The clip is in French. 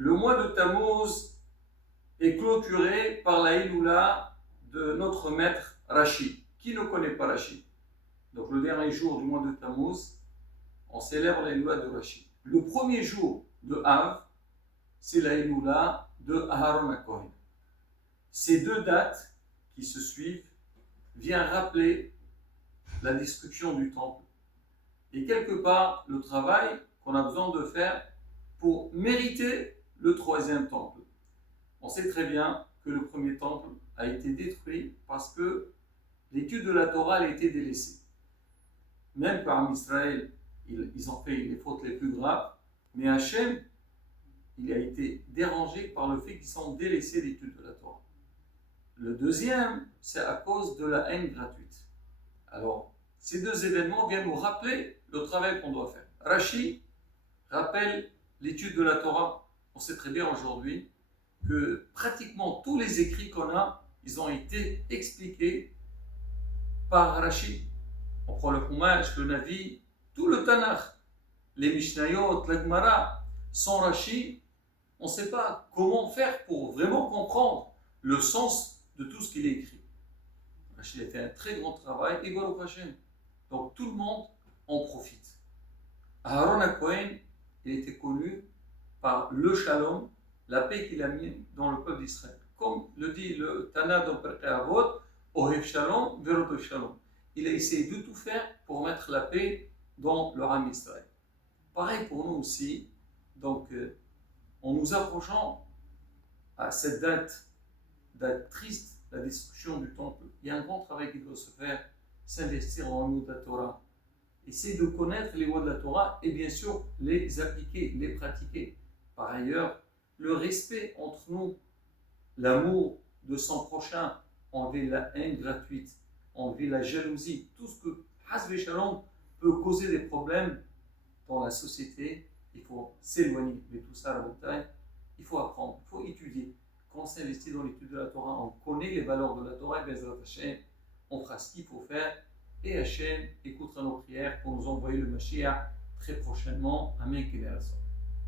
Le mois de Tammuz est clôturé par la Iloula de notre maître Rashi. Qui ne connaît pas Rashi? Donc le dernier jour du mois de Tammuz, on célèbre la Iloula de Rashi. Le premier jour de Av, c'est la Iloula de Aharon HaKohen. Ces deux dates qui se suivent viennent rappeler la destruction du temple et quelque part le travail qu'on a besoin de faire pour mériter le troisième temple. On sait très bien que le premier temple a été détruit parce que l'étude de la Torah a été délaissée. Même parmi Israël, ils ont fait les fautes les plus graves, mais Hachem, il a été dérangé par le fait qu'ils ont délaissé l'étude de la Torah. Le deuxième, c'est à cause de la haine gratuite. Alors, ces deux événements viennent nous rappeler le travail qu'on doit faire. Rashi rappelle l'étude de la Torah. On sait très bien aujourd'hui que pratiquement tous les écrits qu'on a, ils ont été expliqués par Rashi. On prend le Chumash, le Navi, tout le Tanakh, les Mishnayot, la Gemara. Sans Rashi, on ne sait pas comment faire pour vraiment comprendre le sens de tout ce qu'il a écrit. Rashi a fait un très grand travail, et Baruch Hashem. Donc tout le monde en profite. Aharon HaKohen, il était connu par le shalom, la paix qu'il a mis dans le peuple d'Israël. Comme le dit le Tana dans Perkei Avot, Ohev Shalom, Verotev Shalom. Il a essayé de tout faire pour mettre la paix dans le Ham Israël. Pareil pour nous aussi. Donc, en nous approchant à cette date triste, la destruction du temple, il y a un grand travail qui doit se faire, s'investir en nous de la Torah. Essayer de connaître les lois de la Torah et bien sûr les appliquer, les pratiquer. Par ailleurs, le respect entre nous, l'amour de son prochain, enlever la haine gratuite, enlever la jalousie, tout ce que Hasbe Shalom peut causer des problèmes dans la société, il faut s'éloigner. Mais tout ça, la montagne, il faut apprendre, il faut étudier. Quand on s'investit dans l'étude de la Torah, on connaît les valeurs de la Torah, et Bezrat Hashem, on fera ce qu'il faut faire. Et Hachem écoutera nos prières pour nous envoyer le Mashiach très prochainement. Amen.